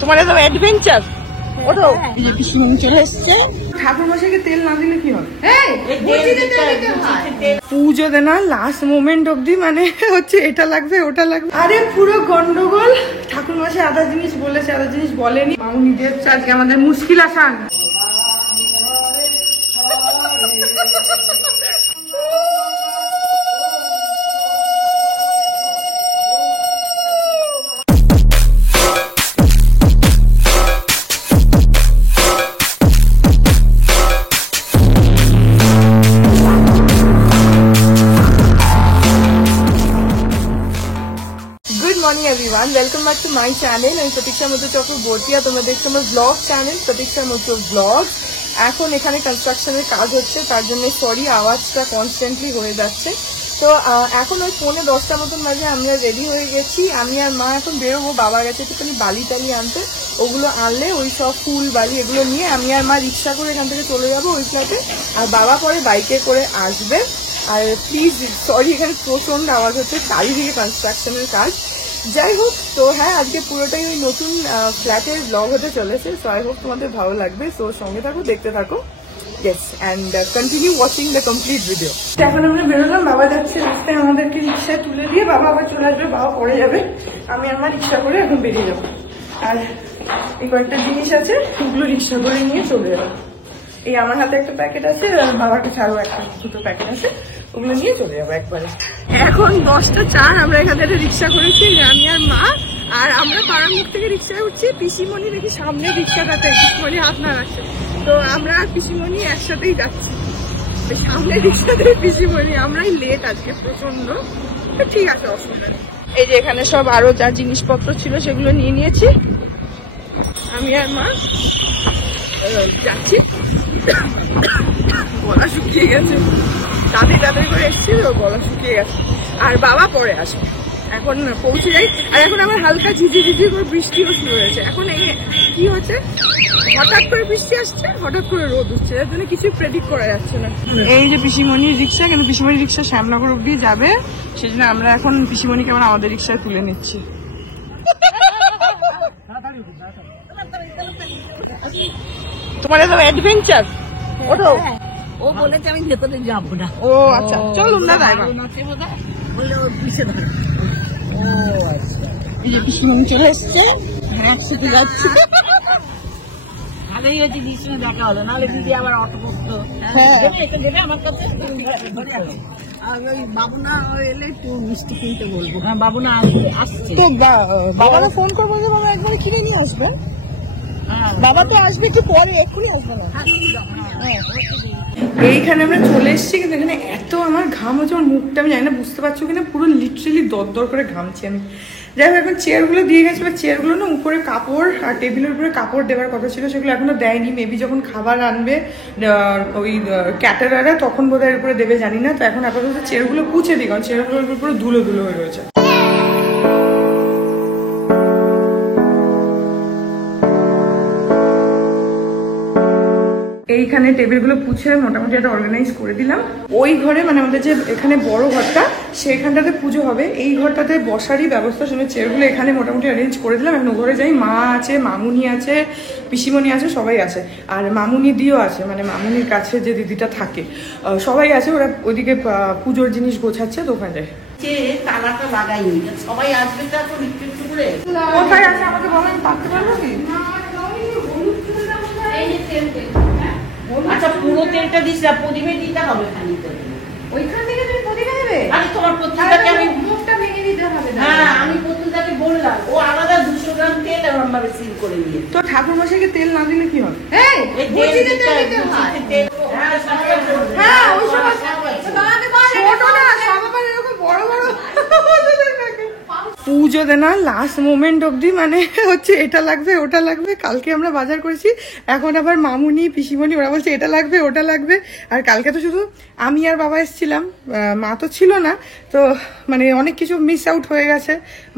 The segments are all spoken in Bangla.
তোমার একদম অ্যাডভেঞ্চার। ওঠো, পিসিমণি চলে এসছে। ঠাকুর মশাইকে তেল না দিলে কি হবে? পুজো দেনা লাস্ট মোমেন্ট অব্দি মানে হচ্ছে এটা লাগবে ওটা লাগবে, আরে পুরো গন্ডগোল। ঠাকুর মশাই আধা জিনিস বলেছে আধা জিনিস বলেনি। মামুনি দিয়ে হচ্ছে আজকে আমাদের মুশকিল আসান। Welcome back to my channel. আমি প্রতীক্ষা মধ্য চক্রবর্তী, তোমরা দেখছো আমার ব্লগ চ্যানেল প্রতীক্ষা মধ্য ব্লগ। এখন এখানে কনস্ট্রাকশনের কাজ হচ্ছে, তার জন্য সরি আওয়াজটা কনস্ট্যান্টলি হয়ে যাচ্ছে। তো এখন ওই 9:45 মতন বাজে, আমরা রেডি হয়ে গেছি। আমি আর মা এখন বেরোবো, বাবা গেছে একটুখানি বালি টালি আনতে। ওগুলো আনলে ওই সব ফুল বালি এগুলো নিয়ে আমি আর মা রিক্সা করে এখান থেকে চলে যাবো ওই ফ্ল্যাটে, আর বাবা পরে বাইকে করে আসবে। আর প্লিজ সরি, এখানে প্রচন্ড আওয়াজ হচ্ছে, চারিদিকে কনস্ট্রাকশনের কাজ। যাই হোক, তো হ্যাঁ আজকে পুরোটাই ওই নতুন ফ্ল্যাটের ব্লগ হতে চলেছে। সো আই হোপ তোমাদের ভালো লাগবে। সো সঙ্গে থাকো, দেখতে থাকো। Yes, and continue watching the complete video. এখন আমরা বেরোলাম, বাবা যাচ্ছে রাস্তায় আমাদেরকে রিক্সায় তুলে দিয়ে, বাবা আবার চলে আসবে, বাবা পরে যাবে। আমি আমার রিক্সা করে এখন বেরিয়ে যাবো। আর এই কয়েকটা জিনিস আছে, ওগুলো রিক্সা করে নিয়ে চলে যাবো। এই আমার হাতে একটা প্যাকেট আছে, আর বাবার কাছে আরো একটা দুটো প্যাকেট আছে, ওগুলো নিয়ে চলে যাবো একবারে। এখন 10:04, আমরা এখান থেকে রিক্সা করেছি আমি আর মা। আর আমরা পাড়ার মুখ থেকে রিক্সায় উঠছি, পিসিমণি দেখি সামনে রিক্সাটাতে, পিসিমণি হাত না রাখছে। তো আমরা আর পিসিমণি একসাথেই যাচ্ছি, সামনে রিক্সাতে পিসিমণি। আমরাই লেট আজকে প্রচন্ড, ঠিক আছে অসুবিধা নেই। এই যে এখানে সব আরো যা জিনিসপত্র ছিল সেগুলো নিয়ে নিয়েছি, আমি আর মা যাচ্ছি। গলা শুকিয়ে গেছে, তাড়াতাড়ি করে এসছি তো, গলা শুকিয়ে গেছে। আর বাবা পরে আসবে, এখন পৌঁছে যাই। আর এখন আমার হালকা ঝিঝি করে বৃষ্টিও শুরু হয়েছে। এখন এই কি হচ্ছে, হঠাৎ করে বৃষ্টি আসছে, হঠাৎ করে রোদ উঠছে, এর জন্য কিছু প্রেডিক্ট করা যাচ্ছে না। এই যে পিসিমণির রিক্সা, কিন্তু পিসিমণির রিক্সা শ্যামনগর অব্দি যাবে, সেই জন্য আমরা এখন পিসিমণিকে আবার আমাদের রিক্সায় তুলে নিচ্ছি। তোমার একদম অ্যাডভেঞ্চার। ওঠো, ও বলেছে আমি ভেতরে যাবো না। ও আচ্ছা, চলুন দাদা। বললে ওর পিছে ধরে। ও আচ্ছা, এই যে পিসিমণি চলে এসছে, হ্যাঁ একসাথে যাচ্ছি। ভালোই হয়েছে, দিদির সঙ্গে দেখা হলো, নাহলে দিদি আবার অটো করতো। দেবে আমার কাছে। আর ওই বাবুনা এলে একটু মিষ্টি কিনতে বলবো। হ্যাঁ বাবুনা আসছে তো, বাবারা ফোন করে বলবে বাবা একবার কিনে নিয়ে আসবে। বাবা তো আসবে একটু পরে, এক্ষুনি আসবে না। এইখানে আমরা চলে এসেছি, কিন্তু এখানে এত আমার ঘাম হচ্ছে, আমার মুখটা আমি জানি না বুঝতে পারছো কিনা, পুরো লিটারেলি দরদর করে ঘামছি আমি। যাই হোক, এখন চেয়ারগুলো দিয়ে গেছে, বা চেয়ারগুলো না উপরে কাপড় আর টেবিলের উপরে কাপড় দেওয়ার কথা ছিল, সেগুলো এখনো দেয়নি। মেবি যখন খাবার আনবে ওই ক্যাটারাররা, তখন বোধহয় এর উপরে দেবে, জানি না। তো এখন আপাতত চেয়ারগুলো পুছে দিই, কারণ চেয়ারগুলোর উপর পুরো ধুলো ধুলো হয়ে রয়েছে। এইখানে টেবিলগুলো পুছে মোটামুটি একটা অর্গানাইজ করে দিলাম। ওই ঘরে মানে আমাদের যে এখানে বড় ঘরটা, সেখানটাতে পুজো হবে। এই ঘরটাতে বসারই ব্যবস্থা, শুনে চেয়ারগুলো এখানে মোটামুটি অ্যারেঞ্জ করে দিলাম। এখন ঘরে যাই, মা আছে, মামুনি আছে, পিসিমণি আছে, সবাই আছে। আর মামুনি দিও আছে, মানে মামুনির কাছে যে দিদিটা থাকে, সবাই আছে। ওরা ওইদিকে পুজোর জিনিস গোছাচ্ছে, তো ওখানে যায়। তালাটা লাগাইনি, সবাই আসবে তো এখন একটু করে। কোথায় আছে আমাকে বলো, আমি পারতে পারবো কি? আচ্ছা, পুরো তেলটা দিস না, প্রদীপে দিতে হবে খানিকটা। ওইখান থেকে তুমি প্রদীপে দেবে? আরে তোমার প্রত্যেকটাকে আমি মুখটা ভেঙে দিতে হবে না? হ্যাঁ, আমি প্রত্যেকটাকে বললাম, ও আলাদা 200 গ্রাম তেল এরকম ভাবে সিল করে দিয়ে। তো ঠাকুর মশাইকে তেল না দিলে কি হবে? হ্যাঁ, ওই পুজো দেনা লাস্ট মোমেন্ট অব্দি মানে হচ্ছে এটা লাগবে ওটা লাগবে। কালকে আমরা বাজার করেছি, এখন আবার মামুনি পিসিমণি ওরা বলছে এটা লাগবে ওটা লাগবে। আর কালকে তো শুধু আমি আর বাবা এসেছিলাম, মা তো ছিল না, তো মানে অনেক কিছু মিস আউট হয়ে গেছে।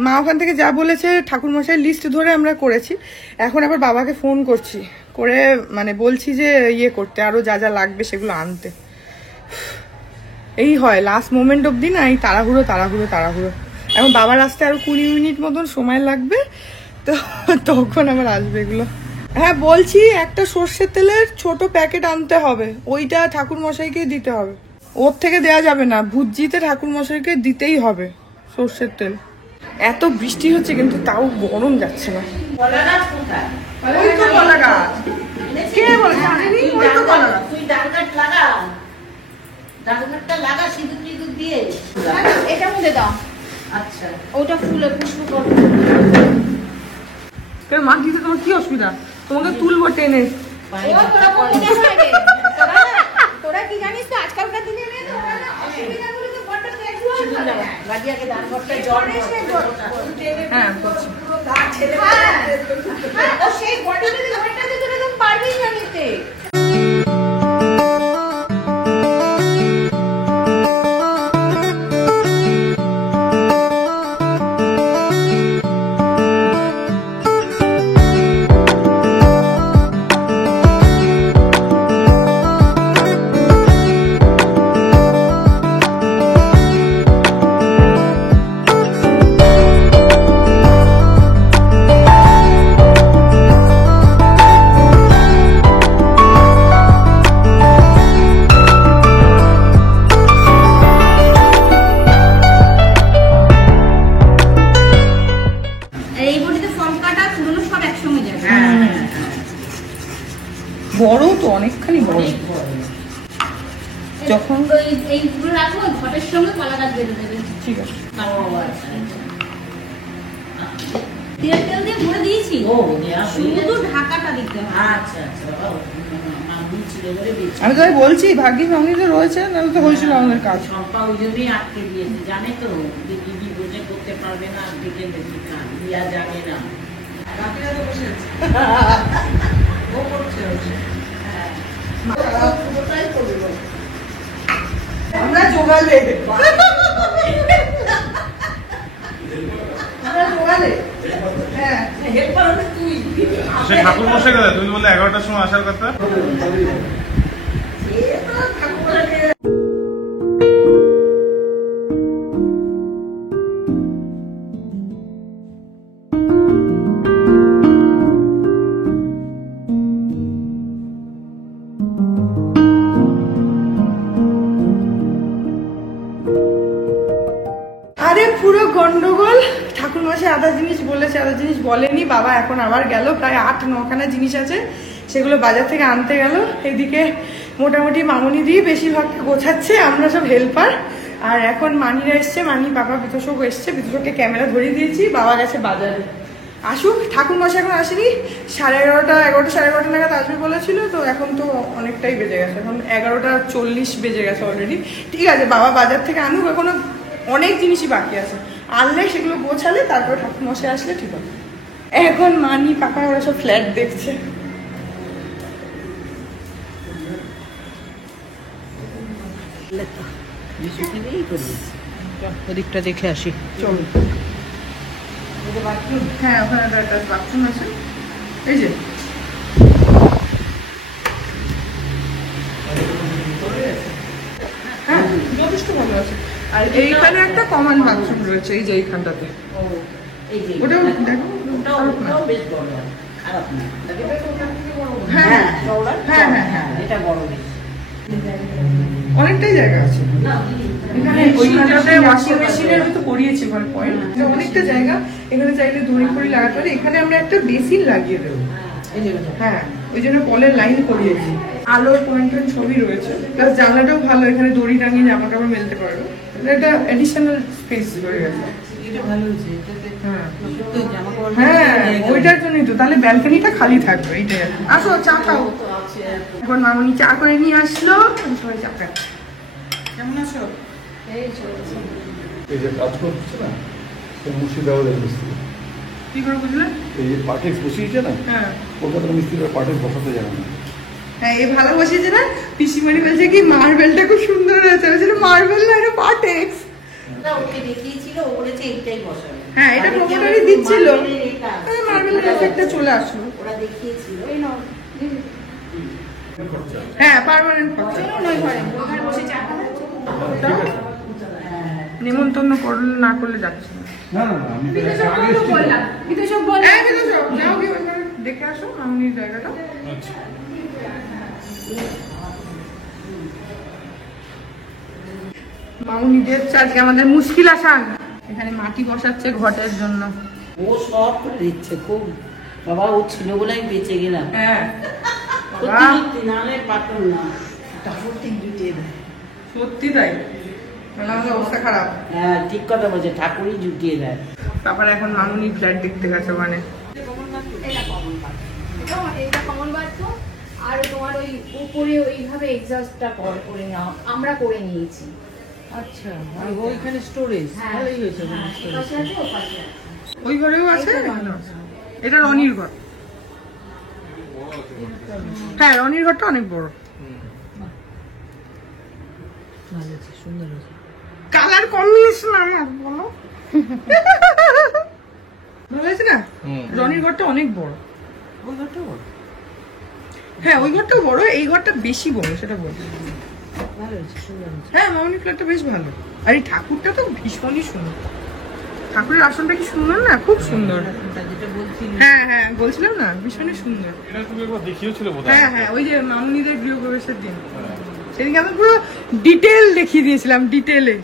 মা ওখান থেকে যা বলেছে ঠাকুরমশাই লিস্ট ধরে আমরা করেছি। এখন আবার বাবাকে ফোন করছি, করে মানে বলছি যে ইয়ে করতে, আরো যা যা লাগবে সেগুলো আনতে। এই হয় লাস্ট মোমেন্ট অব্দি না, এই তাড়াহুড়ো। এখন বাবার আসতে আরো 20 মিনিট মতন সময় লাগবে। তো তো তখন আমার আসবে এগুলো। হ্যাঁ বলছি, একটা সর্ষের তেলের ছোট প্যাকেট আনতে হবে, ওইটা ঠাকুর মশাইকে দিতে হবে, ওর থেকে দেয়া যাবে না, ভুজিতে ঠাকুর মশাইকে দিতেই হবে সর্ষের তেল। এত বৃষ্টি হচ্ছে কিন্তু তাও গরম যাচ্ছে না। কলা গাছ কোথায়? ওই তো কলা গাছ। কে বলছে? ওই তো কলা গাছ। তুই ডাল গাছ লাগা, ডাল গাছটা লাগা সিঁদুর টিঁদুর দিয়ে। এটা মধ্যে দাও। আচ্ছা ওটা ফুলে পুষ্প করো। মা দিতে তোমার কি অসুবিধা? তোমাকে তুলবো টেনে। তোরা কি জানিস তো আজকালকার দিনে অসুবিধাগুলো তো বড়টা দেখছিস না। গাড়িয়াকে ধান ঘরটা জল হ্যাঁ ও সেই বডিতে ঘরটাতে তোরা তো পারবি না নিতে। বড় তো অনেকখানি বড়। যখন এইগুলো রাখবো ঘটের সঙ্গে কলা গাছ বেঁধে দেবে। ঠিক আছে। তেল তেল দিয়ে ভরে দিয়েছি, ও শুধু ঢাকাটা দিতে হবে। আচ্ছা আচ্ছা আমি তোকে বলছি ভাগ্যিস মামনি তো রয়েছে, না তো হয়েছিল আমাদের কাজ। সম্পা ওই জন্যই আটকে দিয়েছে, জানে তো দিদি বুঝে করতে পারবে না, দিকে দিয়া জানে না। ও করছে আমরা জোগালে হ্যাঁ হেল্পার হলে তুই সে ঠাকুর মশাই কথা তুমি বললে 11টার সময় আসার কথা। আরে পুরো গন্ডগোল। ঠাকুর মশাই আধা জিনিস বলেছে, আধা জিনিস বলেনি। বাবা এখন আবার গেল, প্রায় 8-9খানা জিনিস আছে, সেগুলো বাজার থেকে আনতে গেল। এদিকে মোটামুটি মামনি দিয়ে বেশিরভাগটা গোছাচ্ছে, আমরা সব হেল্পার। আর এখন মানিরা এসছে, মানি বাবা বিতোষক এসছে, বিতোষককে ক্যামেরা ধরিয়ে দিয়েছি, বাবা গেছে বাজারে। আসুক, ঠাকুর মশাই এখন আসেনি, 11:30 11:30 নাগাদ আসবে বলেছিল, তো এখন তো অনেকটাই বেজে গেছে, এখন 11:40 বেজে গেছে অলরেডি। ঠিক আছে, বাবা বাজার থেকে আনুক, এখনো অনেক জিনিসই বাকি আছে, আনলে সেগুলো গোছালে তারপর ঠাকুর মশাই আসলে ঠিক হবে। এখন মানি পাপা ওরা সব ফ্ল্যাট দেখছে। ওদিকটা দেখে আসি। চলো। হ্যাঁ ওখানে একটা বাথরুম আছে, এই যে হ্যাঁ যথেষ্ট ভালো আছে। আর এইখানে একটা কমন বাথরুম রয়েছে, এই যে এইখানটাতে। ওটাও দেখো, ওটাও বেশ বড়, খারাপ না। হ্যাঁ হ্যাঁ হ্যাঁ হ্যাঁ এটা বড় বেশ, অনেকটাই জায়গা আছে এখানে। ওইখানটাতে ওয়াশিং মেশিনের মতো করিয়েছি ওখানে পয়েন্ট, অনেকটা জায়গা। এখানে চাইলে দড়ি ফড়ি লাগাতে পারে, এখানে আমরা একটা বেসিন লাগিয়ে দেবো। হ্যাঁ ওই জন্য কলের লাইন করিয়েছি, আলোর পয়েন্ট সবই রয়েছে, প্লাস জানলাটাও ভালো, এখানে দড়ি টাঙিয়ে জামা কাপড় মেলতে পারবো, একটা অ্যাডিশনাল স্পেস হয়ে গেছে। হ্যাঁ ওইটার জন্যই তো, তাহলে ব্যালকনিটা খালি থাকবে, এইটাই। আসো চা খাও। এখন মামনি চা করে নিয়ে আসলো, সবাই চা খাই। কেমন আছো? এই যে কাজ করছে না মুর্শিদাবাদের মিস্ত্রি, কি করে বুঝলে? এই যে পার্টেক্স বসিয়েছে না, হ্যাঁ কলকাতার মিস্ত্রিরা পার্টেক্স বসাতে জানে না। হ্যাঁ এই ভালো বসেছে না, পিসিমণি বলছে কি মার্বেলটা খুব সুন্দর হয়েছে, বলছিল মার্বেল না এটা পার্টেক্স। ওকে দেখিয়েছিল, ও বলেছে এইটাই বসাবে। হ্যাঁ এটা প্রমোটারই দিচ্ছিল, মার্বেলের এফেক্টটা চলে আসলো। ওরা দেখিয়েছিল। হ্যাঁ পার্মানেন্ট খরচা। নয় ঘরে বসে চা খাওয়া। নেমন্তন্ন করলে না করলে যাচ্ছে না। না না না আমি বললাম কিন্তু সব বললাম হ্যাঁ কিন্তু যাও কি ওইখানে দেখে আসো মামুনির জায়গাটা। মামুনিদের হচ্ছে আজকে আমাদের মুশকিল আসান, এখানে মাটি বসাচ্ছে ঘটের জন্য। ও সব করে দিচ্ছে খুব, বাবা ও ছিল বলেই বেঁচে গেলাম। হ্যাঁ সত্যি সত্যি, নাহলে পারতাম না। ঠাকুর ঠিক জুটিয়ে দেয়। সত্যি তাই, তাহলে আমাদের অবস্থা খারাপ। হ্যাঁ ঠিক কথা বলছে, ঠাকুরই জুটিয়ে দেয়। তারপরে এখন মামুনি ফ্ল্যাট দেখতে গেছে ওখানে। এটা কমন বাথরুম আর তোমার ওই উপরে ওইভাবে এক্সস্টটা করে নেওয়া আমরা করে নিয়েছি। আচ্ছা, আর ওইখানে স্টোরেজ ভালোই হয়েছে। পাশে আছে ও পাশে আছে। ওই ঘরেও আছে, এখানেও আছে। এটা রনির ঘর। হ্যাঁ রনির ঘরটা অনেক বড়। ভালো হয়েছে, সুন্দর হয়েছে। কালার কম্বিনেশন আমার বলো ভালো হয়েছে না? রনির ঘরটা অনেক বড়। ওই ঘরটা বড়? হ্যাঁ ওই ঘরটাও বড়, এই ঘরটা বেশি বড়, সেটা বলবো। ভালো হয়েছে, সুন্দর হয়েছে। হ্যাঁ মামনি ফ্ল্যাটটা বেশ ভালো। আর এই ঠাকুরটা তো ভীষণই সুন্দর। ঠাকুরের আসনটা কি সুন্দর না? খুব সুন্দর। যেটা বলছি, হ্যাঁ হ্যাঁ বলছিলাম না, ভীষণই সুন্দর। এটা তুমি একবার দেখিয়েছিলে বোধহয়। হ্যাঁ হ্যাঁ ওই যে মামুনিদের গৃহপ্রবেশের দিন সেদিনকে আমি পুরো ডিটেল দেখিয়ে দিয়েছিলাম, ডিটেলে।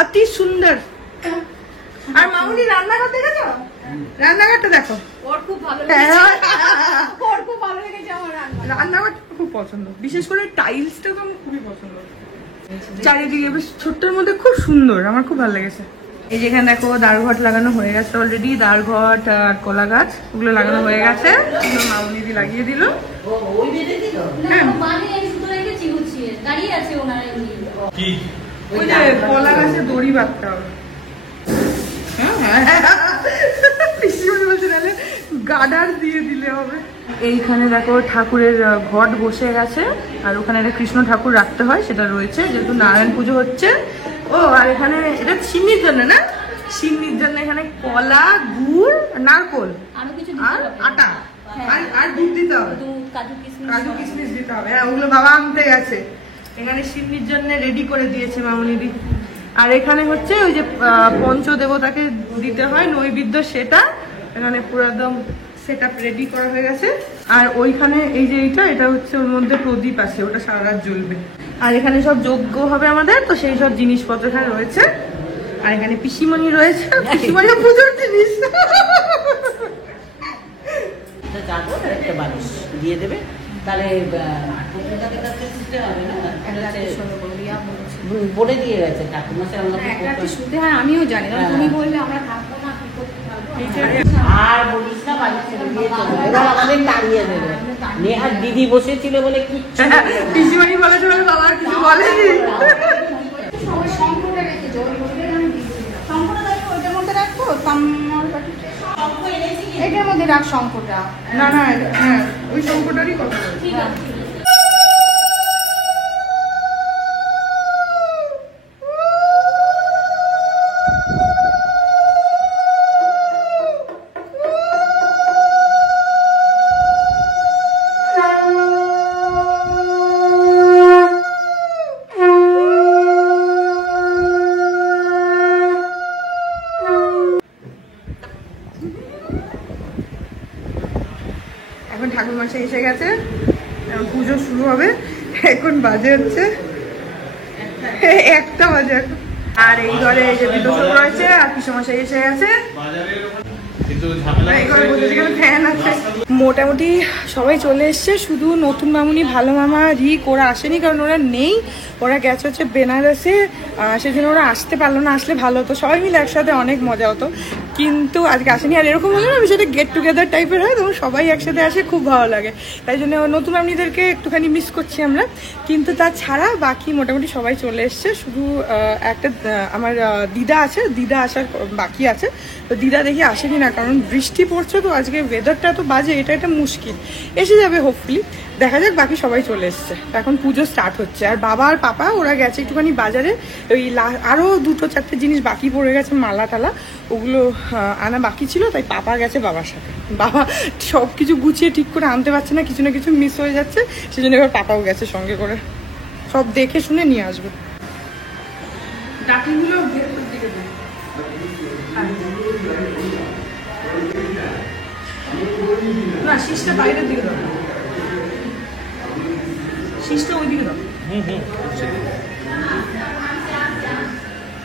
অতি সুন্দর। আর মামুনি রান্নাঘর দেখেছো? রান্নাঘরটা দেখো। ওর খুব ভালো হ্যাঁ, লেগেছে, ওর খুব ভালো লেগেছে আমার রান্না। রান্নাঘরটা খুব পছন্দ, বিশেষ করে টাইলসটা তো আমার খুবই পছন্দ। চারিদিকে বেশ ছোট্টের মধ্যে খুব সুন্দর, আমার খুব ভালো লেগেছে। এই যেখানে দেখো দাঁড়ঘট লাগানো হয়ে গেছে অলরেডি, দাঁড়ঘট আর কলা গাছ ওগুলো লাগানো হয়ে গেছে। মামুনি দি লাগিয়ে দিল। ওই বেঁধে দিল। হ্যাঁ মানে আমি সুতো রেখেছি গুছিয়ে, দাঁড়িয়ে আছে ওনারা এমনি। কি ওই যে কলা গাছে দড়ি বাঁধতে হবে। পিসিমণি বলছে তাহলে গার্ডার দিয়ে দিলে হবে। এইখানে দেখো ঠাকুরের ঘট বসে গেছে, আর ওখানে একটা কৃষ্ণ ঠাকুর রাখতে হয় সেটা রয়েছে, যেহেতু নারায়ণ পুজো হচ্ছে। ও আর এখানে এটা সিন্নির জন্য না, সিন্নির জন্য এখানে কলা, গুড়, নারকোল আরো কিছু আর আটা আর দুধ দিতে হবে, দুধ, কাজু কিশমিশ। কাজু কিশমিশ দিতে হবে। হ্যাঁ ওগুলো বাবা আনতে গেছে। এখানে সিন্নির জন্য রেডি করে দিয়েছে মামুনিদি। আর এখানে হচ্ছে ওই যে পঞ্চদেবতাকে দিতে হয় নৈবেদ্য, সেটা এখানে পুরো একদম সেট আপ রেডি করা হয়ে গেছে। আর ওইখানে এই যে এটা হচ্ছে ওর মধ্যে প্রদীপ আছে, ওটা সারা রাত জ্বলবে। আর এখানে সব যজ্ঞ হবে আমাদের, তো সেই সব জিনিসপত্র এখানে রয়েছে। আর এখানে পিসিমণি রয়েছে, পিসিমণি পুজোর জিনিস। যাবো একটা বালিশ দিয়ে দেবে, তাহলে ঠাকুরদাদের কাছে দিতে হবে না। বলে দিয়ে গেছে ঠাকুরমশাই আমাকে একটা একটা শুনতে হয়, আমিও জানি না, তুমি বললে আমরা থাকবো না, কি করতে পারবো। আর বলিস না, বালিশ ছেড়ে দিয়ে চলে যাবে। এবার আমাদের টাঙিয়ে দেবে। নেহার দিদি বসেছিল বলে কিচ্ছু পিসিমণি বলেছে বলে বাবা আর কিছু বলেনি। সবাই শঙ্করটা রেখেছো, ওই ওইটার আমি দিয়েছিলাম। শঙ্করটা দেখো, ওইটার মধ্যে রাখবো, তামার বাটিতে। এটার মধ্যে রাখ শঙ্করটা। না না হ্যাঁ ওই সংকটারই কথা বলছি। ঠিক আছে, ঠিক আছে। এখন ঠাকুর মশাই এসে গেছে, এখন পুজো শুরু হবে। এখন বাজে হচ্ছে 1টা বাজে এখন। আর এই ঘরে এই যে বিদ্যুৎ রয়েছে, আর পিসমশাই এসে গেছে। এই ঘরে বসে যেখানে ফ্যান আছে। মোটামুটি সবাই চলে এসছে, শুধু নতুন মামুনি, ভালো মামা, রিক ওরা আসেনি, কারণ ওরা নেই। ওরা গেছে হচ্ছে বেনারসে, সেজন্য ওরা আসতে পারলো না। আসলে ভালো হতো, সবাই মিলে একসাথে অনেক মজা হতো, কিন্তু আজকে আসেনি। আর এরকম হলে না বিষয়টা গেট টুগেদার টাইপের হয়, তখন সবাই একসাথে আসে, খুব ভালো লাগে। তাই জন্য নতুন মামনিদেরকে একটুখানি মিস করছি আমরা, কিন্তু তাছাড়া বাকি মোটামুটি সবাই চলে এসছে। শুধু একটা আমার দিদা আছে, দিদা আসার বাকি আছে। তো দিদা দেখি আসেনি না, কারণ বৃষ্টি পড়ছে, তো আজকে ওয়েদারটা তো বাজে, এটা একটা মুশকিল। এসে যাবে হোপফুলি, দেখা যাক। বাকি সবাই চলে এসছে, এখন পুজো স্টার্ট হচ্ছে। আর বাবা আর পাপা ওরা গেছে একটুখানি বাজারে, ওই আরও 2-4টে জিনিস বাকি পড়ে গেছে, মালা টালা, ওগুলো আনা বাকি ছিল, তাই পাপা গেছে বাবার সাথে। বাবা সব কিছু গুছিয়ে ঠিক করে আনতে পারছে না, কিছু না কিছু মিস হয়ে যাচ্ছে, সেজন্য এবার পাপাও গেছে সঙ্গে করে, সব দেখে শুনে নিয়ে আসবে। টাকিগুলো ভেতর দিকে দেয়। না, শীষটা বাইরের দিকে দাও, শীষটা ওই দিকে দাও।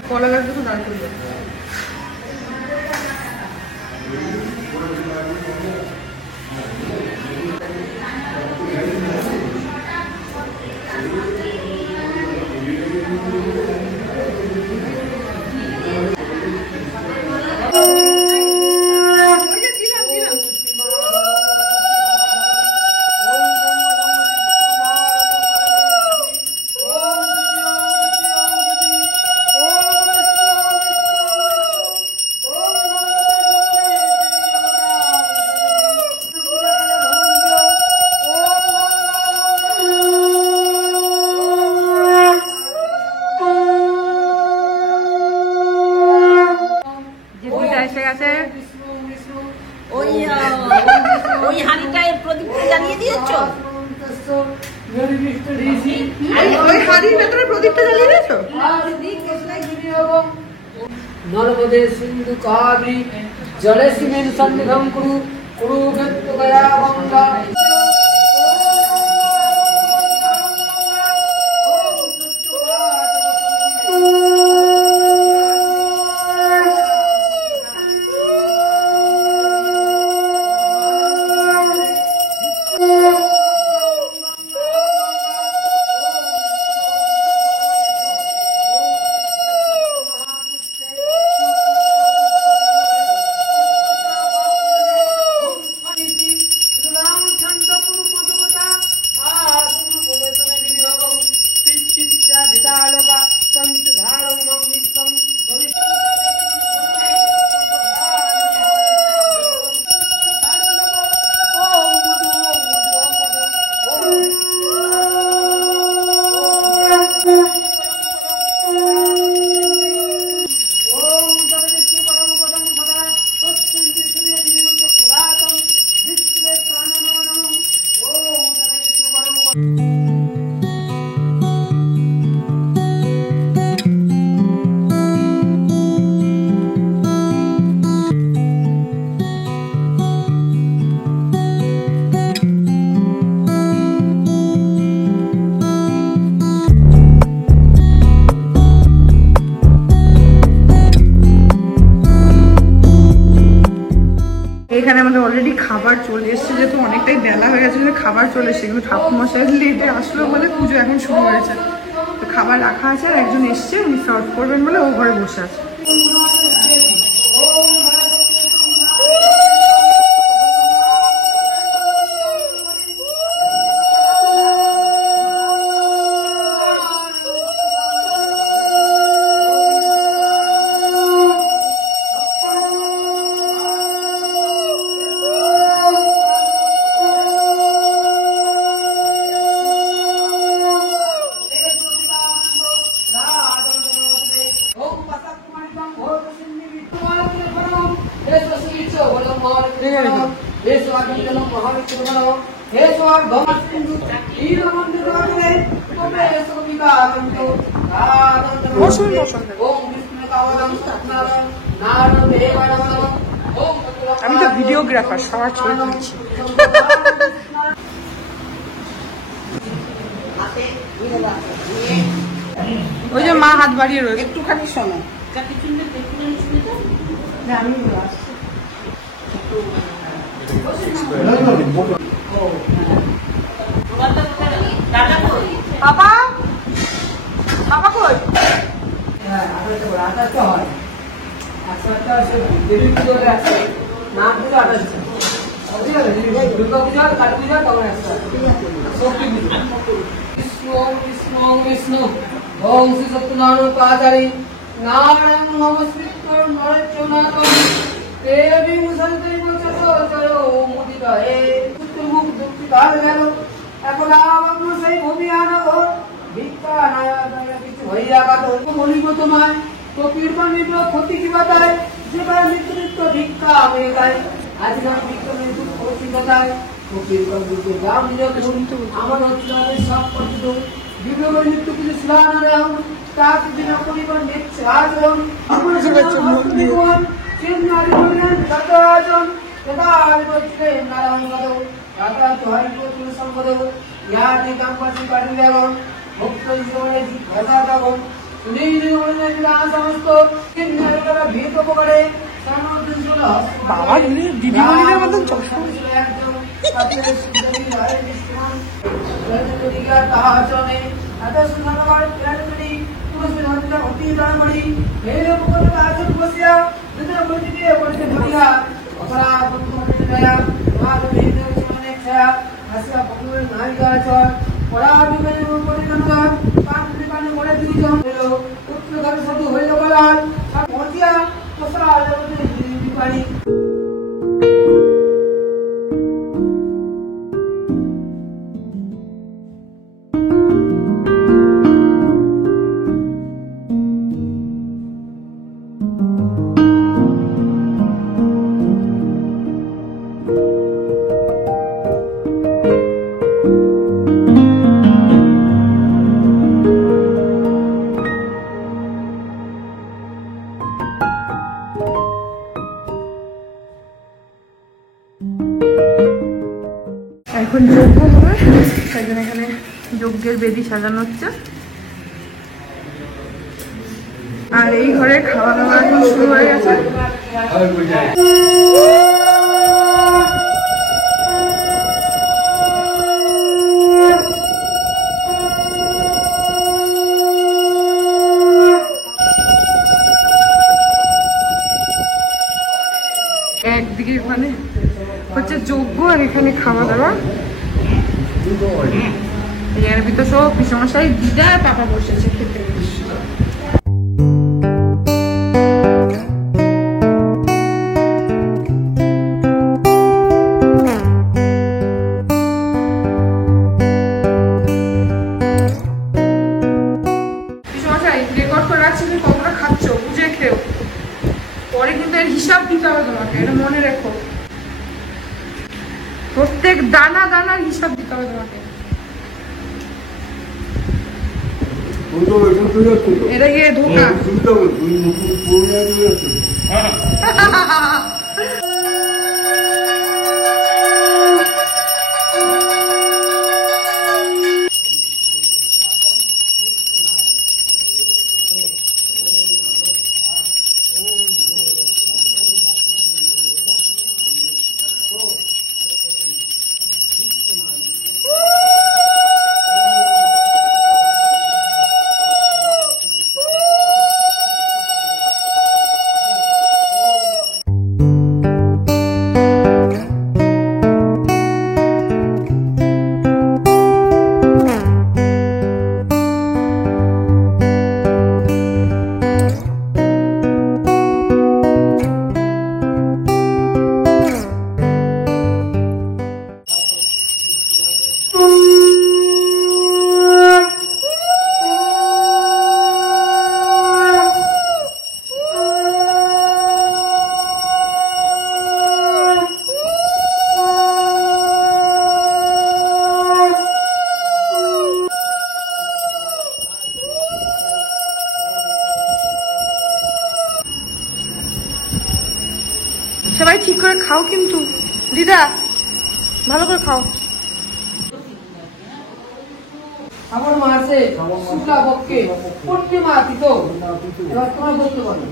কলা গাছটা তো দাঁড় করে দাও। ওই হাঁড়িটায় প্রদীপটা জ্বালিয়ে দিয়েছো? ওই হাড়ির ভেতরে প্রদীপটা জ্বালিয়ে দিয়েছো? নর্মদে সিন্ধু কাবেরী জলেস্মিন সন্নিধম কুরু কুরুক্ষেত্র গয়া গঙ্গা। এখানে আমাদের অলরেডি খাবার চলে এসছে, যেহেতু অনেকটাই বেলা হয়ে গেছে, খাবার চলে এসছে, কিন্তু ঠাকুরমশাই লেটে আসলো বলে পুজো এখন শুরু হয়েছে। তো খাবার রাখা আছে, আর একজন এসছে, উনি সার্ভ করবেন বলে ও ঘরে বসে আছে। আমি তো ভিডিওগ্রাফার, সবার ছবি তুলছি। ওই যে মা হাত বাড়িয়ে রয়েছে, একটুখানি শোনো। বাবা, বাবা কই? দুর্গা পূজা, কালী পূজা, তখন আসছে বিষ্ণু বিষ্ণু ওম শ্রী সত্যনারায়ণ পাচারী নারায়ণ নমস্কৃত নরচনাতম দেবী সন্তৈ চর মুদিতা হে মুখ দুঃখী কাল গেল এখন আমার সেই ভূমি আনবো ভিক্ষা না কিছু হইয়া গেল বলিব তোমায় কপির বাণিজ্য ক্ষতি কি বাতায় যেবার মৃত্যু ভিক্ষা আমি গাই আজকে আমি বিক্রমের দুঃখ ক্ষতি বাতায় কপির বাণিজ্য দাম যখন আমার হচ্ছে সব পর্যন্ত দিব্যবৈনিত্য পুজো স্নানালয়ম তাতে দিন পরিবার নিচ্ছে আচরণ ভগবান চিন্নারি বললেন ততজন তথা আবির্ভূতে নারায়ণ গদৌ তথা হরিপুত্র সম্পদৌ ইয়াতে কাম্পাসি পাঠিলেগন ভক্ত জীবনে জিজ্ঞাসাগন সুনীল বললেন সমস্ত কিন্নারীরা ভীত করে বাবা দিদিমণিদের মতন চশমা এখন যজ্ঞ হবে, তাই জন্য এখানে যজ্ঞের বেদি সাজানো হচ্ছে। আর এই ঘরে খাওয়া দাওয়া এখন শুরু হয়ে গেছে। একদিকে মানে হচ্ছে যজ্ঞ আর এখানে খাওয়া দাওয়া। এর ভিতর সব পিসমশাই দিদা আর পাপা বসেছে খেতে। পিসমশাই রেকর্ড করে রাখছি তুমি কতটা খাচ্ছ, বুঝে খেও, পরে কিন্তু এর হিসাব দিতে হবে তোমাকে, এটা মনে রেখো। প্রত্যেক দানা দানার হিসাব দিতে হবে তোমাকে। এটা গিয়ে ধোকা। সবাই ঠিক করে খাও কিন্তু দিদা, ভালো করে খাও। শ্রাবণ মাসে শুক্লা পক্ষে পূর্ণিমা তিথ, এবার তোমার বলতে পারো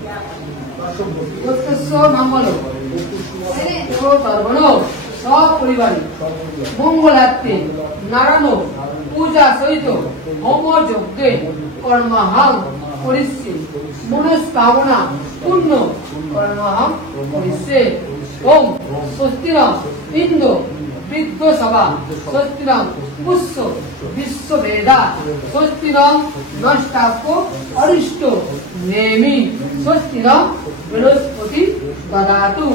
নাম বলো সব পরিবারে মঙ্গলার্থে নারায়ণ পূজা সহিত হোম যজ্ঞে কর্মাহাং করিষ্যে মনস্কামনা পূর্ণ কর্মাহাং করিষ্যে। ওম স্বস্তিরাম ইন্দ্র বৃদ্ধ সভা স্বস্তিরাম পুষ্য বিশ্ববেদা স্বস্তিরাম নষ্টাক্য অরিষ্ট নেমি স্বস্তিরাম বৃহস্পতি দদাতু।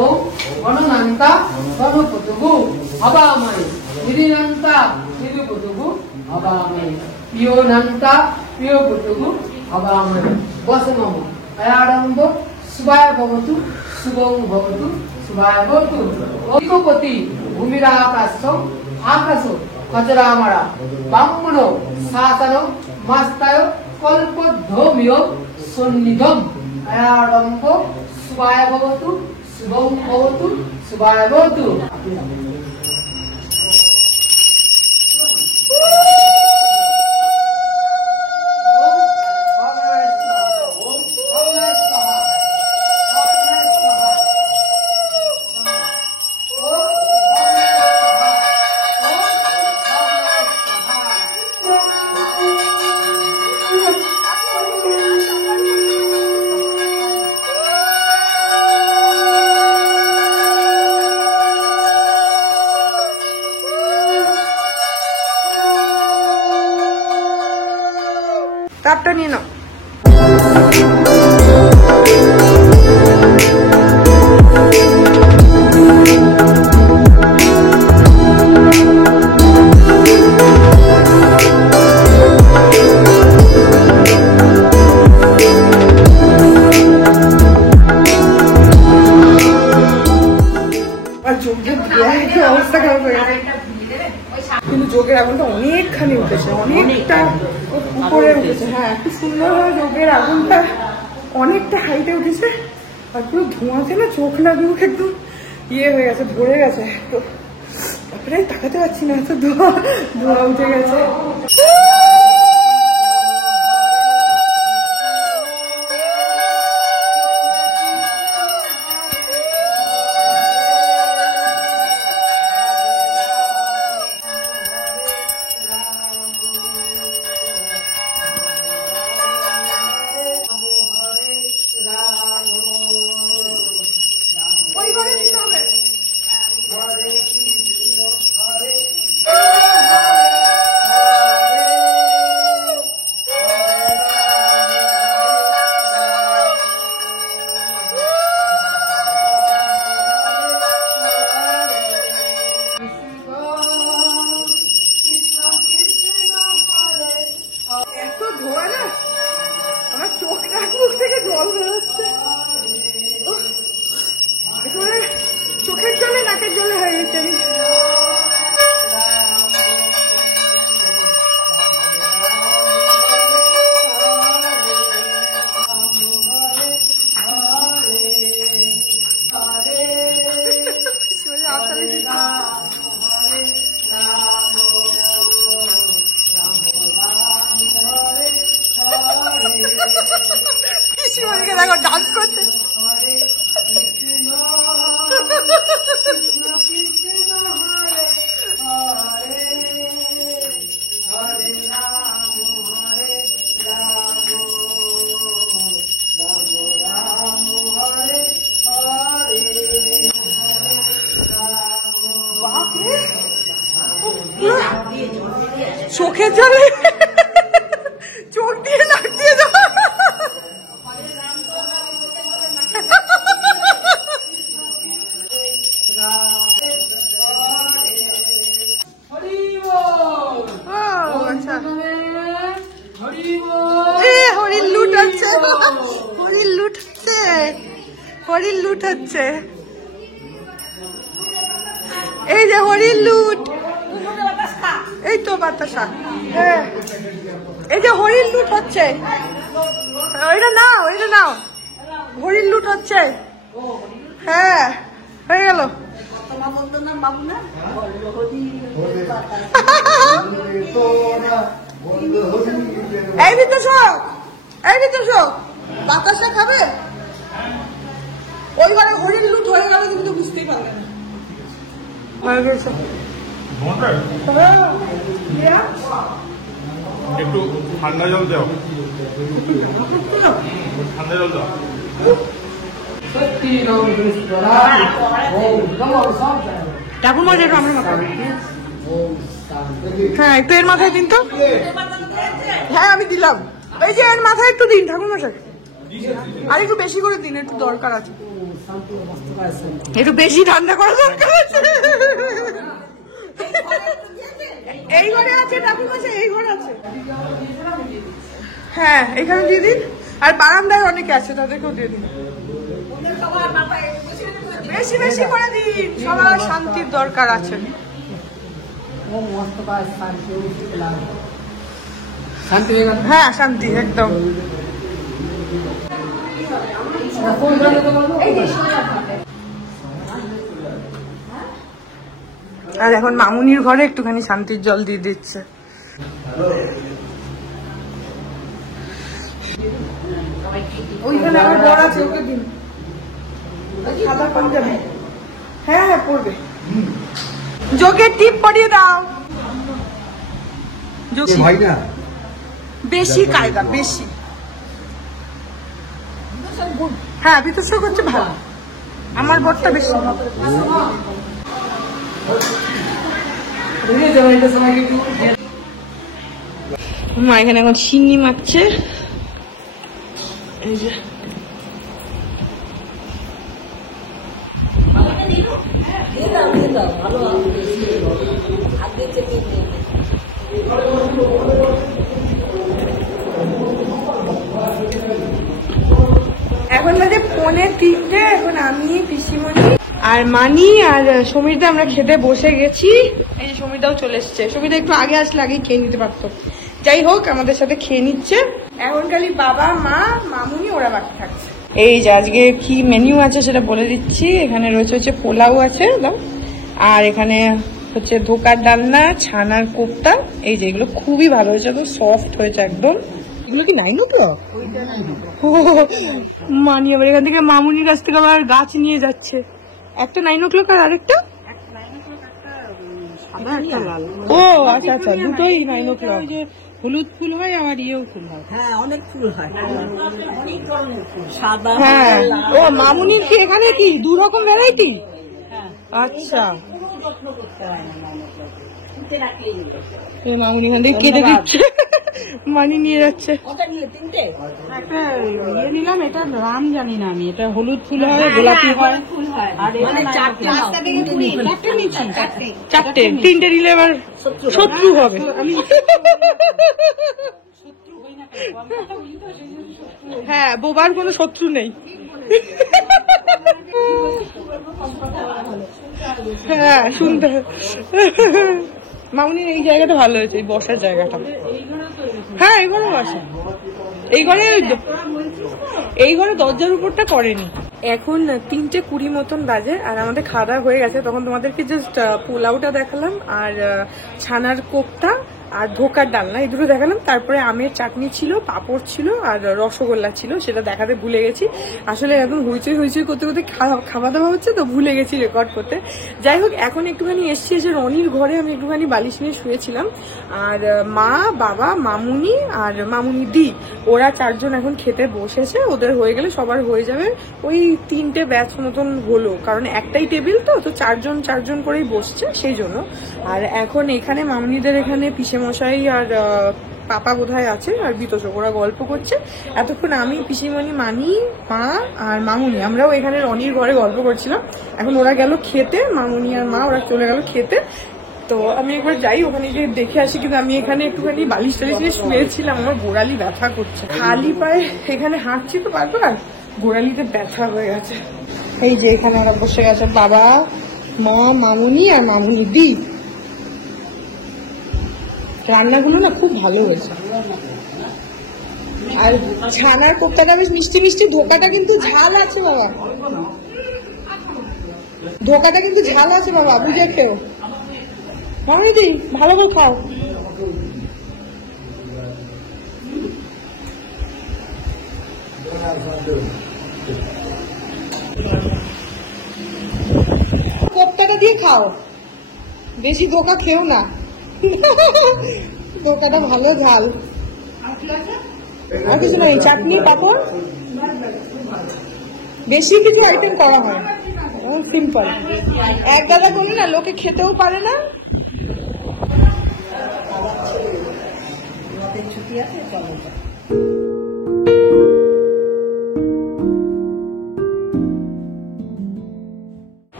ওম গণনান্তা গণপতুগু হবাময় নিরিনান্তা নিরুপতুগু হবাময় পিয়োনান্তা পিয়োপতুগু হবাময়। বসমম আয়াড়ম্ব শুভায় ভবতু শুভং ভবতু শুভায় ভবতু। ঐকপতি ভূমিরাকাশ আকাশ আচরামারা ব্রাহ্মণ শাসন মাস্তায় কল্পধৌমিয় সন্নিধম আরম্ভ শুভায় ভবতু শুভং ভবতু শুভায় ভবতু। কাপটা নিয়ে নাও। অবস্থা খারাপ হয়ে গেছে, কিন্তু যোগের আগুনটা অনেকখানি উঠেছে, অনেকটা উপরে উঠেছে। হ্যাঁ, খুব সুন্দরভাবে যোগের আগুনটা অনেকটা হাইটে উঠেছে, আর পুরো ধোঁয়াতে না চোখ লাগে মুখ একদম ইয়ে হয়ে গেছে, ভরে গেছে। তো তারপরে তাকাতে পারছি না, এত ধোঁয়া ধোঁয়া উঠে গেছে। এত ধোয়া না, আমার চোখ নাক মুখ থেকে জল বেরোচ্ছে, চোখের জলে নাকের জলে হয়ে গেছে। আমি পিসিমণিকে দেখো ডান্স করতে। চোখের জলে চোখ দিয়ে নাক দিয়ে যাওয়া। হরির লুট হচ্ছে, হরির লুট হচ্ছে, হরির লুট হচ্ছে। এই যে হরির লুট, এই তো বাতাসা। হ্যাঁ, এই যে হরির লুট হচ্ছে, ওইটা নাও, ওইটা নাও, হরির লুট হচ্ছে। হ্যাঁ, হয়ে গেল। এই ভিতর শো, এই ভিতর শো, বাতাসা খাবে। ওইবারে হরির লুট হয়ে গেল, কিন্তু বুঝতেই পারবে না। একটু ঠান্ডা জল দাও, ঠান্ডা জল দাও। ঠাকুর মশাই একটু আমার মাথায়, হ্যাঁ একটু এর মাথায় দিন তো। হ্যাঁ আমি দিলাম, এই যে এর মাথায় একটু দিন ঠাকুর মশাই, আর একটু বেশি করে দিন, একটু দরকার আছে, একটু বেশি ঠান্ডা করা দরকার আছে। এই ঘরে আছে ঠাকুর মশাই, এই ঘরে আছে। হ্যাঁ এখানে দিয়ে দিন, আর বারান্দায় অনেকে আছে, তাদেরকেও দিয়ে দিন। বেশি বেশি করে দিন, সবার শান্তির দরকার আছে। ওম মস্তকায় শান্তি ওম শীতলায় শান্তি হয়ে গেল। হ্যাঁ শান্তি একদম। কোন গানে তো বলবো? আর এখন মামুনির ঘরে একটুখানি শান্তির জল দিয়ে দিচ্ছে। ওইখানে আমার বর আছে, ওকে দিন। সাদা পাঞ্জাবি। হ্যাঁ হ্যাঁ পড়বে। যোগে টিপ পরিয়ে দাও। যোগী ভাই না বেশি কায়দা বেশি। হ্যাঁ বিতর্ক করছে ভালো, আমার বরটা বেশি। মা এখানে এখন চিনি মাখছে। এই যে এখন বাজে 2:45। এখন আমি পিসিমণি আর মানি আর সমীরদা আমরা খেতে বসে গেছি। এই যে সমীরদাও চলে এসছে। সমীরদা একটু আগে আসলে আগেই খেয়ে নিতে পারতো। যাই হোক আমাদের সাথে খেয়ে নিচ্ছে। এখন খালি বাবা মা মামুনি ওরা বাকি থাকছে। এই যে আজকে কি মেনু আছে সেটা বলে দিচ্ছি। এখানে রয়েছে পোলাও আছে দাও, আর এখানে হচ্ছে ধোকার ডালনা, ছানার কোপ্তা। এই যে এগুলো খুবই ভালো হয়েছে, একদম সফট হয়েছে একদম। এগুলো কি 9 o'clock? মানি আবার এখান থেকে মামুনির কাছ থেকে আবার গাছ নিয়ে যাচ্ছে। একটা 9 o'clock আর আরেকটা ও আচ্ছা আচ্ছা, দুটোই 9 o'clock। হলুদ ফুল হয় আবার ইয়েও ফুল হয়। হ্যাঁ অনেক ফুল হয়, অনেক ধরনের ফুল, সাদা। হ্যাঁ ও মামুনির কি এখানে কি 2 রকম ভ্যারাইটি? আচ্ছা মামুনি এখান থেকে কেটে দিচ্ছে, মানি নিয়ে যাচ্ছে। একটা ইয়ে নিলাম, এটা নাম জানি না আমি। এটা হলুদ ফুল হয়, গোলাপি হয়, আর চারটে, 3টে নিলে এবার শত্রু হবে। হ্যাঁ বোবার কোনো শত্রু নেই। হ্যাঁ শুনতে মামুনির এই জায়গাটা ভালো হয়েছে, এই বসার জায়গাটা। হ্যাঁ এই ঘরে বসে, এই ঘরে দরজার উপরটা করেনি। এখন 3:20 মতন বাজে আর আমাদের খাওয়া দাওয়া হয়ে গেছে। তখন তোমাদেরকে জাস্ট পোলাওটা দেখালাম আর ছানার কোপ্তা আর ধোকার ডালনা, এই দুটো দেখালাম। তারপরে আমের চাটনি ছিল, পাঁপড় ছিল আর রসগোল্লা ছিল, সেটা দেখাতে ভুলে গেছি। আসলে এখন হইচই করতে করতে খাওয়া দাওয়া হচ্ছে তো ভুলে গেছি রেকর্ড করতে। যাই হোক এখন একটুখানি এসছি, এসে রনির ঘরে আমি একটুখানি বালিশ নিয়ে শুয়েছিলাম। আর মা বাবা মামুনি আর মামুনি দি ওরা 4 জন এখন খেতে বসেছে। ওদের হয়ে গেলে সবার হয়ে যাবে। ওই 3টে ব্যাচ মতন হলো, কারণ একটাই টেবিল তো 4 জন করেই বসছে সেই জন্য। আর এখন এখানে মামুনিদের এখানে পিসে মশাই আর পাপা বোধহয় আছে আর বিতোষক, ওরা গল্প করছে। এতক্ষণ আমি পিসিমণি মানি মা আর মামুনি আমরাও এখানে রনির ঘরে গল্প করছিলাম। এখন ওরা গেল খেতে, মামুনি আর মা ওরা চলে গেল খেতে। তো আমি একবার যাই ওখানে গিয়ে দেখে আসি। কিন্তু আমি এখানে একটুখানি বালিশ টালিশ নিয়ে শুয়েছিলাম, আমার গোড়ালি ব্যথা করছে। খালি পায়ে এখানে হাঁটছি তো বারবার, গোড়ালিতে ব্যথা হয়ে গেছে। এই যে এখানে ওরা বসে গেছে, বাবা মা মামুনি আর মামুনি দি। রান্নাগুলো না খুব ভালো হয়েছে। আর ছানার কোপ্তাটা বেশ মিষ্টি মিষ্টি, ধোকাটা কিন্তু ঝাল আছে বাবা, ধোকাটা কিন্তু ঝাল আছে বাবা, বুঝে খেও। মামুনি দি ভালো করে খাও। কোপ্তাটা দিয়ে খাও, বেশি ধোকা খেও না, ধোকাটা ভালো ঝাল। আর কিছু নাই, চাটনি পাপড়, বেশি কিছু আইটেম করা হয়, সিম্পল। এক গাদা করলে না লোকে খেতেও পারে না। ছুটি আছে চলো।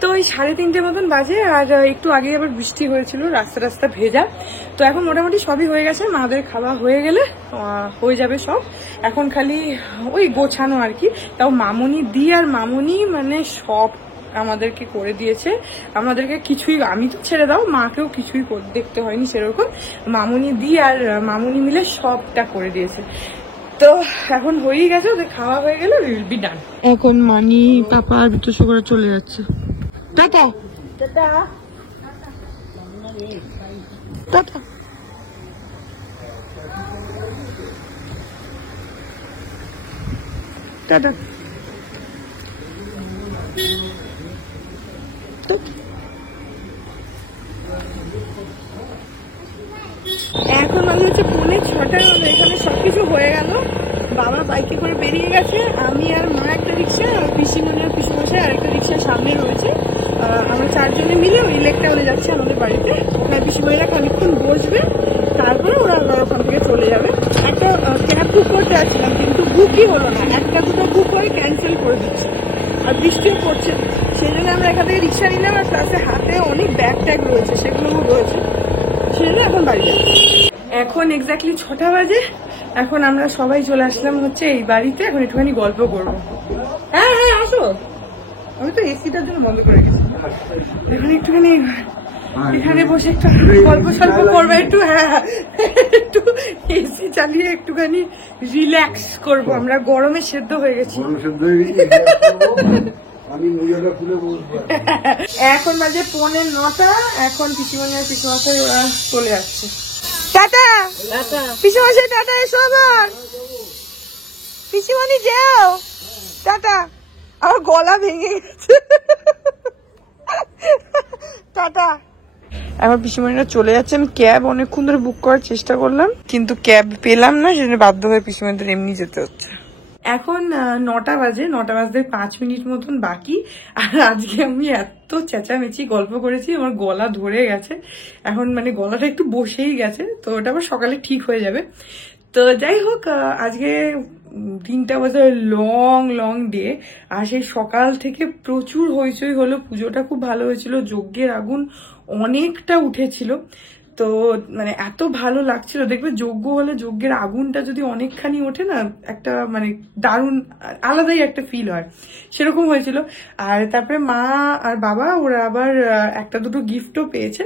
তো ওই 3:30 মতন বাজে আর একটু আগে আবার বৃষ্টি হয়েছিল, রাস্তা ভেজা। তো এখন মোটামুটি সবই হয়ে গেছে, মাদের খাওয়া হয়ে গেলে হয়ে যাবে সব। এখন খালি ওই গোছানো আর কি। তাও মামুনি দি আর মামুনি মানে সব আমাদেরকে করে দিয়েছে। আমাদেরকে কিছুই, আমি তো ছেড়ে দাও, মাকেও কিছুই দেখতে হয়নি সেরকম। মামুনি দি আর মামুনি মিলে সবটা করে দিয়েছে। তো এখন হয়েই গেছে, ওদের খাওয়া হয়ে গেলে উইল বি ডান। এখন মানি পাপা আর বিতোষ করে চলে যাচ্ছে। Tata tata. টাটা। টাটা। এখন বাজে হচ্ছে 6:45, এখানে সবকিছু হয়ে গেল। বাবা বাইকে করে বেরিয়ে গেছে, আমি আর মা একটা রিক্সা, পিসিমণি আর পিসিমশাই আর একটা রিক্সার সামনে রয়েছে। আমরা 4 জনে মিলে ওই লেক টাউনে যাচ্ছি আমাদের বাড়িতে। ওখানে পিসিমণিরা খানিকক্ষণ বসবে, তারপরে ওরা ওখান থেকে চলে যাবে। একটা ক্যাব বুক করতে আসছিলাম, কিন্তু বুকই হলো না, একটা দুটো বুক হয়ে ক্যান্সেল করে দিচ্ছি। আর বৃষ্টিও পড়ছে, সেই জন্য আমরা এখান থেকে রিক্সা নিলাম। আর প্লাসে হাতে অনেক ব্যাগ ট্যাগ রয়েছে, সেগুলোও রয়েছে, সেই জন্য এখন বাড়ি যাবো। এখন এক্স্যাক্টলি 6টা বাজে। এখন আমরা সবাই চলে আসলাম হচ্ছে এই বাড়িতে। এখন একটুখানি গল্প করবো। হ্যাঁ হ্যাঁ আসো, আমি তো এসিটার জন্য বন্ধ করে গেছি। এখন একটুখানি এখানে বসে একটু গল্প সল্প করবো একটু। হ্যাঁ একটু এসি চালিয়ে একটুখানি রিল্যাক্স করবো। আমরা গরমে সেদ্ধ হয়ে গেছি। এখন বাজে 8:45। এখন পিসিমণি আর পিসিমশাই ওরা চলে যাচ্ছে। টাটা পিসিমশাই, টাটা, এসো আবার। পিসিমণি যাও, টাটা। আমার গলা ভেঙে গেছে। টাটা। এখন পিসিমণিরা চলে যাচ্ছে। আমি ক্যাব অনেকক্ষণ ধরে বুক করার চেষ্টা করলাম, কিন্তু ক্যাব পেলাম না, সেজন্য বাধ্য হয়ে পিসিমণিদের এমনি যেতে হচ্ছে। এখন 9টা বাজে, 9টা বাজতে 5 মিনিট মতন বাকি। আর আজকে আমি এত চেঁচামেচি গল্প করেছি, আমার গলা ধরে গেছে। এখন মানে গলাটা একটু বসেই গেছে, তো ওটা আবার সকালে ঠিক হয়ে যাবে। তো যাই হোক, আজকে দিনটা ওয়াজ আ লং ডে। আর সেই সকাল থেকে প্রচুর হইচই হলো। পুজোটা খুব ভালো হয়েছিল, যজ্ঞের আগুন অনেকটা উঠেছিল। তো মানে এত ভালো লাগছিল। দেখবে যজ্ঞ হলে যজ্ঞের আগুনটা যদি অনেকখানি ওঠে না, একটা মানে দারুণ আলাদাই একটা ফিল হয়, সেরকম হয়েছিল। আর তারপরে মা আর বাবা ওরা আবার একটা দুটো গিফটও পেয়েছে,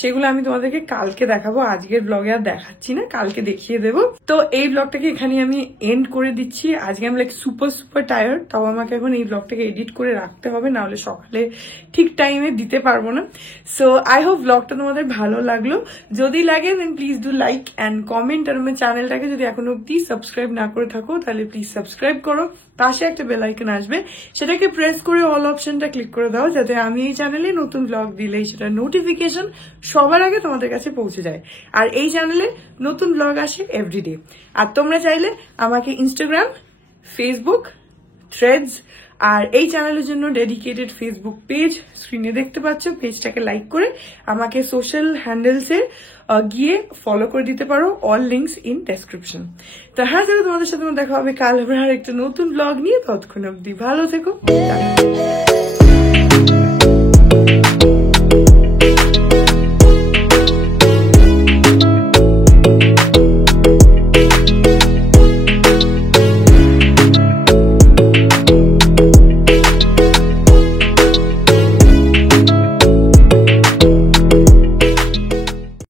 সেগুলো আমি তোমাদেরকে কালকে দেখাবো। আজকের ব্লগে আর দেখাচ্ছি না, কালকে দেখিয়ে দেবো। তো এই ব্লগটাকে এখানে আমি এন্ড করে দিচ্ছি। আজকে আমি লাইক সুপার টায়ার্ড, তাও আমাকে এখন এই ব্লগটাকে এডিট করে রাখতে হবে, নাহলে সকালে ঠিক টাইমে দিতে পারবো না। সো আই হোপ ব্লগটা তোমাদের ভালো লাগলো। যদি লাগে then please do like and comment. আর আমার চ্যানেলটাকে যদি এখনো অব্দি সাবস্ক্রাইব না করে থাকো, তাহলে প্লিজ সাবস্ক্রাইব করো। পাশে একটা বেল আইকন আসবে, সেটাকে প্রেস করে অল অপশনটা ক্লিক করে দাও, যাতে আমি এই চ্যানেলে নতুন ব্লগ দিলেই সেটা নোটিফিকেশন সবার আগে তোমাদের কাছে পৌঁছে যায়। আর এই চ্যানেলে নতুন ব্লগ আসে এভরিডে। আর তোমরা চাইলে আমাকে ইনস্টাগ্রাম, ফেসবুক, থ্রেডস আর এই চ্যানেলের জন্য ডেডিকেটেড ফেসবুক পেজ স্ক্রিনে দেখতে পাচ্ছ। পেজটাকে লাইক করে আমাকে সোশ্যাল হ্যান্ডেলসে গিয়ে ফলো করে দিতে পারো। All links in description. তো হ্যাঁ, তোমাদের সাথে দেখা হবে কাল আবার একটা নতুন ব্লগ নিয়ে। ততক্ষণ অব্দি ভালো থেকো।